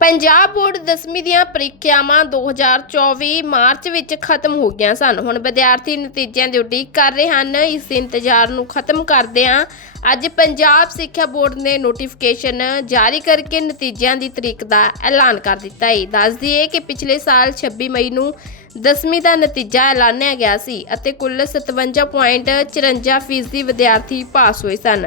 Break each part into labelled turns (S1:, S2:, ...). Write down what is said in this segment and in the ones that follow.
S1: Punjab board 10ਵੀਂ ਦੀਆਂ ਪ੍ਰੀਖਿਆਵਾਂ 2024 ਮਾਰਚ ਵਿੱਚ ਖਤਮ ਹੋ ਗਈਆਂ ਸਨ। ਹੁਣ ਵਿਦਿਆਰਥੀ ਨਤੀਜਿਆਂ ਦੀ ਉਡੀਕ ਕਰ ਰਹੇ ਹਨ। ਇਸ ਇੰਤਜ਼ਾਰ ਨੂੰ ਖਤਮ ਕਰਦਿਆਂ ਅੱਜ ਪੰਜਾਬ ਸਿੱਖਿਆ ਬੋਰਡ ਨੇ ਨੋਟੀਫਿਕੇਸ਼ਨ ਜਾਰੀ ਕਰਕੇ ਨਤੀਜਿਆਂ ਦੀ ਤਰੀਕ ਦਾ ਐਲਾਨ ਕਰ ਦਿੱਤਾ ਹੈ। ਦੱਸ ਦਈਏ ਕਿ ਪਿਛਲੇ ਸਾਲ 26 ਮਈ ਨੂੰ 10ਵੀਂ ਦਾ ਨਤੀਜਾ ਐਲਾਨਿਆ ਗਿਆ ਸੀ ਅਤੇ ਕੁੱਲ 57.54% ਫੀਸਦੀ ਵਿਦਿਆਰਥੀ ਪਾਸ ਹੋਏ ਸਨ।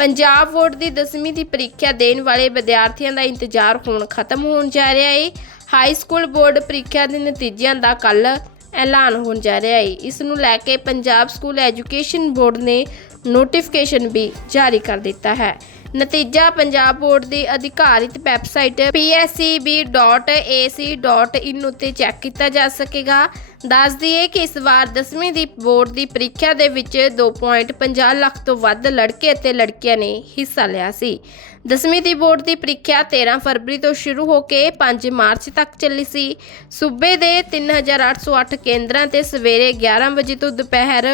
S1: ਪੰਜਾਬ ਬੋਰਡ ਦੀ 10ਵੀਂ ਦੀ ਪ੍ਰੀਖਿਆ ਦੇਣ ਵਾਲੇ ਵਿਦਿਆਰਥੀਆਂ ਦਾ ਇੰਤਜ਼ਾਰ ਹੁਣ ਖਤਮ ਹੋਣ ਜਾ ਰਿਹਾ ਹੈ ਹਾਈ ਸਕੂਲ ਬੋਰਡ ਪ੍ਰੀਖਿਆ ਦੇ ਨਤੀਜਿਆਂ ਦਾ ਕੱਲ ਐਲਾਨ ਹੋਣ ਜਾ ਰਿਹਾ ਹੈ ਇਸ ਨੂੰ ਲੈ ਕੇ ਪੰਜਾਬ ਸਕੂਲ ਐਜੂਕੇਸ਼ਨ ਬੋਰਡ ਨੇ ਨੋਟੀਫਿਕੇਸ਼ਨ ਵੀ ਜਾਰੀ ਕਰ ਦਿੱਤਾ ਹੈ। ਨਤੀਜਾ ਪੰਜਾਬ ਬੋਰਡ ਦੀ ਅਧਿਕਾਰਿਤ ਵੈਬਸਾਈਟ pscb.ac.in ਉੱਤੇ ਚੈੱਕ ਕੀਤਾ ਜਾ ਸਕੇਗਾ। ਦੱਸ ਦਈਏ ਕਿ ਇਸ ਵਾਰ 10ਵੀਂ ਦੀ ਬੋਰਡ ਦੀ ਪ੍ਰੀਖਿਆ ਦੇ ਵਿੱਚ 2.50 ਲੱਖ ਤੋਂ ਵੱਧ ਲੜਕੇ ਅਤੇ ਲੜਕੀਆਂ ਨੇ ਹਿੱਸਾ ਲਿਆ ਸੀ। 10ਵੀਂ ਦੀ ਬੋਰਡ ਦੀ ਪ੍ਰੀਖਿਆ 13 ਫਰਵਰੀ ਤੋਂ ਸ਼ੁਰੂ ਹੋ ਕੇ 5 ਮਾਰਚ ਤੱਕ ਚੱਲੀ ਸੀ। ਸੂਬੇ ਦੇ 3808 ਕੇਂਦਰਾਂ ਤੇ ਸਵੇਰੇ 11 ਵਜੇ ਤੋਂ ਦੁਪਹਿਰ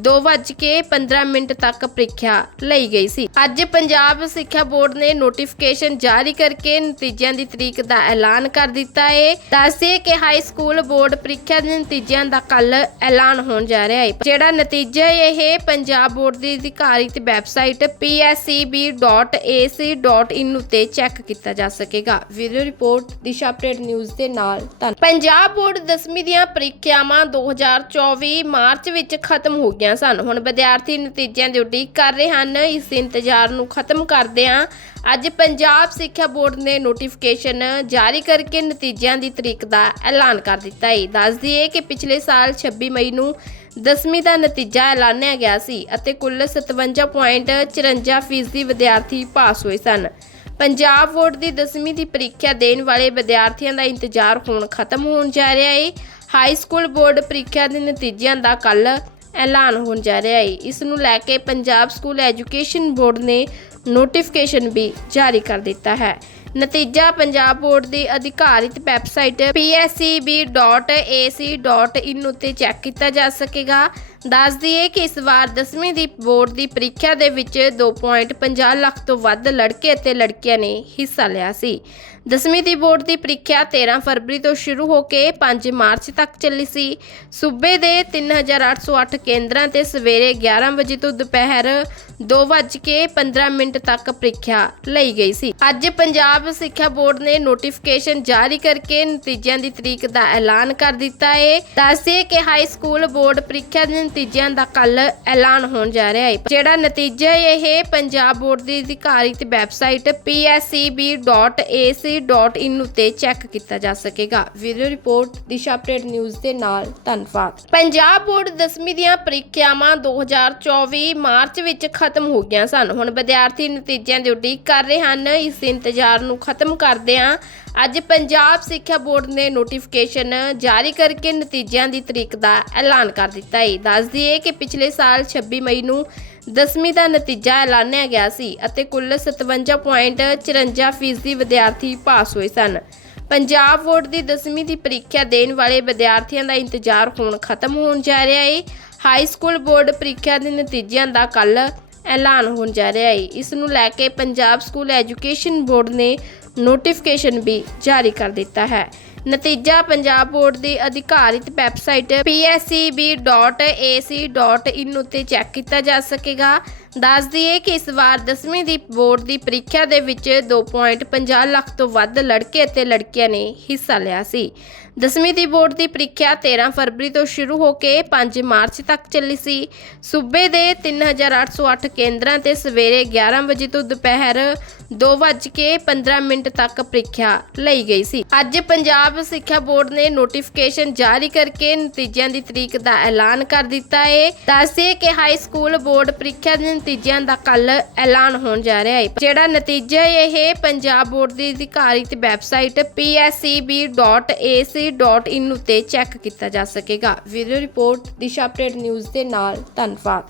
S1: 2:15 ਮਿੰਟ ਤੱਕ ਪ੍ਰੀਖਿਆ ਲਈ ਗਈ ਸੀ। ਅੱਜ ਪੰਜਾਬ ਸਿੱਖਿਆ ਬੋਰਡ ਨੇ ਨੋਟੀਫਿਕੇਸ਼ਨ ਜਾਰੀ ਕਰਕੇ ਨਤੀਜਿਆਂ ਦੀ ਤਰੀਕ ਦਾ ਐਲਾਨ ਕਰ ਦਿੱਤਾ ਹੈ ਦੱਸਿਏ ਕਿ ਹਾਈ ਸਕੂਲ ਬੋਰਡ ਪ੍ਰੀਖਿਆ ਦੇ ਨਤੀਜਿਆਂ ਦਾ ਕੱਲ ਐਲਾਨ ਹੋਣ ਜਾ ਰਿਹਾ ਹੈ। ਜਿਹੜਾ ਨਤੀਜਾ ਇਹ ਪੰਜਾਬ ਬੋਰਡ ਦੀ ਅਧਿਕਾਰਿਤ ਵੈਬਸਾਈਟ pscb.ac.in ਉੱਤੇ ਚੈੱਕ ਕੀਤਾ ਜਾ ਸਕੇਗਾ। Video report, Disha update news ਦੇ ਨਾਲ ਪੰਜਾਬ ਬੋਰਡ 10ਵੀਂ ਦੀਆਂ ਪ੍ਰੀਖਿਆਵਾਂ 2024 ਮਾਰਚ ਵਿੱਚ ਖਤਮ ਹੋ ਗਈਆਂ ਸਨ। ਹੁਣ ਵਿਦਿਆਰਥੀ ਨਤੀਜਿਆਂ ਦੀ ਉਡੀਕ ਕਰ ਰਹੇ ਹਨ। ਇਸ ਇੰਤਜ਼ਾਰ ਨੂੰ ਖਤਮ ਕਰਦਿਆਂ ਅੱਜ ਪੰਜਾਬ ਸਿੱਖਿਆ ਬੋਰਡ ਨੇ ਨੋਟੀਫਿਕੇਸ਼ਨ ਜਾਰੀ ਕਰਕੇ ਨਤੀਜਿਆਂ ਦੀ ਤਰੀਕ ਦਾ ਐਲਾਨ ਕਰ ਦਿੱਤਾ ਹੈ। ਦੱਸ ਦਈਏ ਕਿ ਪਿਛਲੇ ਸਾਲ 26 ਮਈ ਨੂੰ 10ਵੀਂ ਦਾ ਨਤੀਜਾ ਐਲਾਨਿਆ ਗਿਆ ਸੀ ਅਤੇ ਕੁੱਲ 57.54% ਫੀਸਦੀ ਵਿਦਿਆਰਥੀ ਪਾਸ ਹੋਏ ਸਨ। ਪੰਜਾਬ ਬੋਰਡ ਦੀ 10ਵੀਂ ਦੀ ਪ੍ਰੀਖਿਆ ਦੇਣ ਵਾਲੇ ਵਿਦਿਆਰਥੀਆਂ ਦਾ ਇੰਤਜ਼ਾਰ ਹੁਣ ਖਤਮ ਹੋਣ ਜਾ ਰਿਹਾ ਹੈ। ਹਾਈ ਸਕੂਲ ਬੋਰਡ ਪ੍ਰੀਖਿਆ ਦੇ ਨਤੀਜਿਆਂ ਦਾ ਕੱਲ ਐਲਾਨ ਹੋਣ ਜਾ ਰਿਹਾ ਹੈ। ਇਸ ਨੂੰ ਲੈ ਕੇ ਪੰਜਾਬ ਸਕੂਲ ਐਜੂਕੇਸ਼ਨ ਬੋਰਡ ਨੇ ਨੋਟੀਫਿਕੇਸ਼ਨ ਵੀ ਜਾਰੀ ਕਰ ਦਿੱਤਾ ਹੈ। ਨਤੀਜਾ ਪੰਜਾਬ ਬੋਰਡ ਦੀ ਅਧਿਕਾਰਿਤ ਵੈਬਸਾਈਟ pscb.ac.in ਉੱਤੇ ਚੈੱਕ ਕੀਤਾ ਜਾ ਸਕੇਗਾ। ਦੱਸ ਦਈਏ ਕਿ ਇਸ ਵਾਰ 10ਵੀਂ ਦੀ ਬੋਰਡ ਦੀ ਪ੍ਰੀਖਿਆ ਦੇ ਵਿੱਚ 2.50 ਲੱਖ ਤੋਂ ਵੱਧ ਲੜਕੇ ਅਤੇ ਲੜਕੀਆਂ ਨੇ ਹਿੱਸਾ ਲਿਆ ਸੀ। 10ਵੀਂ ਦੀ ਬੋਰਡ ਦੀ ਪ੍ਰੀਖਿਆ 13 ਫਰਵਰੀ ਤੋਂ ਸ਼ੁਰੂ ਹੋ ਕੇ 5 ਮਾਰਚ ਤੱਕ ਚੱਲੀ ਸੀ। ਸੂਬੇ ਦੇ 3808 ਕੇਂਦਰਾਂ ਤੇ ਸਵੇਰੇ 11 ਵਜੇ ਤੋਂ ਦੁਪਹਿਰ 2:15 ਮਿੰਟ ਤੱਕ ਪ੍ਰੀਖਿਆ ਲਈ ਗਈ ਸੀ। ਅੱਜ ਪੰਜਾਬ ਸਿੱਖਿਆ ਬੋਰਡ ਨੇ ਨੋਟੀਫਿਕੇਸ਼ਨ ਜਾਰੀ ਕਰਕੇ ਨਤੀਜਿਆਂ ਦੀ ਤਰੀਕ ਦਾ ਐਲਾਨ ਕਰ ਦਿੱਤਾ ਹੈ। ਦੱਸਦੇ ਕਿ ਹਾਈ ਸਕੂਲ ਬੋਰਡ ਪ੍ਰੀਖਿਆ ਦੇ ਨਤੀਜਿਆਂ ਦਾ ਕੱਲ ਐਲਾਨ ਹੋਣ ਜਾ ਰਿਹਾ ਹੈ। ਜਿਹੜਾ ਨਤੀਜਾ ਇਹ ਪੰਜਾਬ ਬੋਰਡ ਦੀ ਅਧਿਕਾਰਿਤ ਵੈਬਸਾਈਟ pscb.ac.in ਉੱਤੇ ਚੈੱਕ ਕੀਤਾ ਜਾ ਸਕੇਗਾ। Video report, Disha update news ਦੇ ਨਾਲ ਧੰਨਵਾਦ। ਪੰਜਾਬ ਬੋਰਡ 10ਵੀਂ ਦੀਆਂ ਪ੍ਰੀਖਿਆਵਾਂ 2024 ਮਾਰਚ ਵਿੱਚ ਖਤਮ ਹੋ ਗਈਆਂ ਸਨ। ਹੁਣ ਵਿਦਿਆਰਥੀ ਨਤੀਜਿਆਂ ਦੀ ਉਡੀਕ ਕਰ ਰਹੇ ਹਨ। ਇਸ ਇੰਤਜ਼ਾਰ ਨੂੰ ਖਤਮ ਕਰਦਿਆਂ ਅੱਜ ਪੰਜਾਬ ਸਿੱਖਿਆ ਬੋਰਡ ਨੇ ਨੋਟੀਫਿਕੇਸ਼ਨ ਜਾਰੀ ਕਰਕੇ ਨਤੀਜਿਆਂ ਦੀ ਤਰੀਕ ਦਾ ਐਲਾਨ ਕਰ ਦਿੱਤਾ ਹੈ। ਦੱਸ ਦਈਏ ਕਿ ਪਿਛਲੇ ਸਾਲ 26 ਮਈ ਨੂੰ 10ਵੀਂ ਦਾ ਨਤੀਜਾ ਐਲਾਨਿਆ ਗਿਆ ਸੀ ਅਤੇ ਕੁੱਲ 57.54% ਫੀਸਦੀ ਵਿਦਿਆਰਥੀ ਪਾਸ ਹੋਏ ਸਨ। ਪੰਜਾਬ ਬੋਰਡ ਦੀ 10ਵੀਂ ਦੀ ਪ੍ਰੀਖਿਆ ਦੇਣ ਵਾਲੇ ਵਿਦਿਆਰਥੀਆਂ ਦਾ ਇੰਤਜ਼ਾਰ ਹੁਣ ਖਤਮ ਹੋਣ ਜਾ ਰਿਹਾ ਹੈ। ਹਾਈ ਸਕੂਲ ਬੋਰਡ ਪ੍ਰੀਖਿਆ ਦੇ ਨਤੀਜਿਆਂ ਦਾ ਕੱਲ ਐਲਾਨ ਹੋਣ ਜਾ ਰਿਹਾ ਹੈ। ਇਸ ਨੂੰ ਲੈ ਕੇ ਪੰਜਾਬ ਸਕੂਲ ਐਜੂਕੇਸ਼ਨ ਬੋਰਡ ਨੇ ਨੋਟੀਫਿਕੇਸ਼ਨ ਵੀ ਜਾਰੀ ਕਰ ਦਿੱਤਾ ਹੈ। ਨਤੀਜਾ ਪੰਜਾਬ ਬੋਰਡ ਦੀ ਅਧਿਕਾਰਿਤ ਵੈਬਸਾਈਟ pscb.ac.in ਉੱਤੇ ਚੈੱਕ ਕੀਤਾ ਜਾ ਸਕੇਗਾ। ਦੱਸ ਦਈਏ ਕਿ ਇਸ ਵਾਰ 10ਵੀਂ ਦੀ ਬੋਰਡ ਦੀ ਪ੍ਰੀਖਿਆ ਦੇ ਵਿੱਚ 2.50 ਲੱਖ ਤੋਂ ਵੱਧ ਲੜਕੇ ਅਤੇ ਲੜਕੀਆਂ ਨੇ ਹਿੱਸਾ ਲਿਆ ਸੀ। 10ਵੀਂ ਦੀ ਬੋਰਡ ਦੀ ਪ੍ਰੀਖਿਆ 13 ਫਰਵਰੀ ਤੋਂ ਸ਼ੁਰੂ ਹੋ ਕੇ 5 ਮਾਰਚ ਤੱਕ ਚੱਲੀ ਸੀ। ਸੂਬੇ ਦੇ 3808 ਕੇਂਦਰਾਂ ਤੇ ਸਵੇਰੇ 11 ਵਜੇ ਤੋਂ ਦੁਪਹਿਰ 2:15 ਮਿੰਟ ਤੱਕ ਪ੍ਰੀਖਿਆ ਲਈ ਗਈ ਸੀ। ਅੱਜ ਪੰਜਾਬ ਸਿੱਖਿਆ ਬੋਰਡ ਨੇ ਨੋਟੀਫਿਕੇਸ਼ਨ ਜਾਰੀ ਕਰਕੇ ਨਤੀਜਿਆਂ ਦੀ ਤਰੀਕ ਦਾ ਐਲਾਨ ਕਰ ਦਿੱਤਾ ਹੈ ਦੱਸਦੇ ਕਿ ਹਾਈ ਸਕੂਲ ਬੋਰਡ ਪ੍ਰੀਖਿਆ ਦੇ ਨਤੀਜਿਆਂ ਦਾ ਕੱਲ ਐਲਾਨ ਹੋਣ ਜਾ ਰਿਹਾ ਹੈ ਜਿਹੜਾ ਨਤੀਜਾ ਇਹ, ਪੰਜਾਬ ਬੋਰਡ ਦੀ ਅਧਿਕਾਰਿਤ ਵੈਬਸਾਈਟ pscb.ac.in ਉੱਤੇ ਚੈੱਕ ਕੀਤਾ ਜਾ ਸਕੇਗਾ। Video report Disha update news ਦੇ ਨਾਲ ਧੰਨਵਾਦ।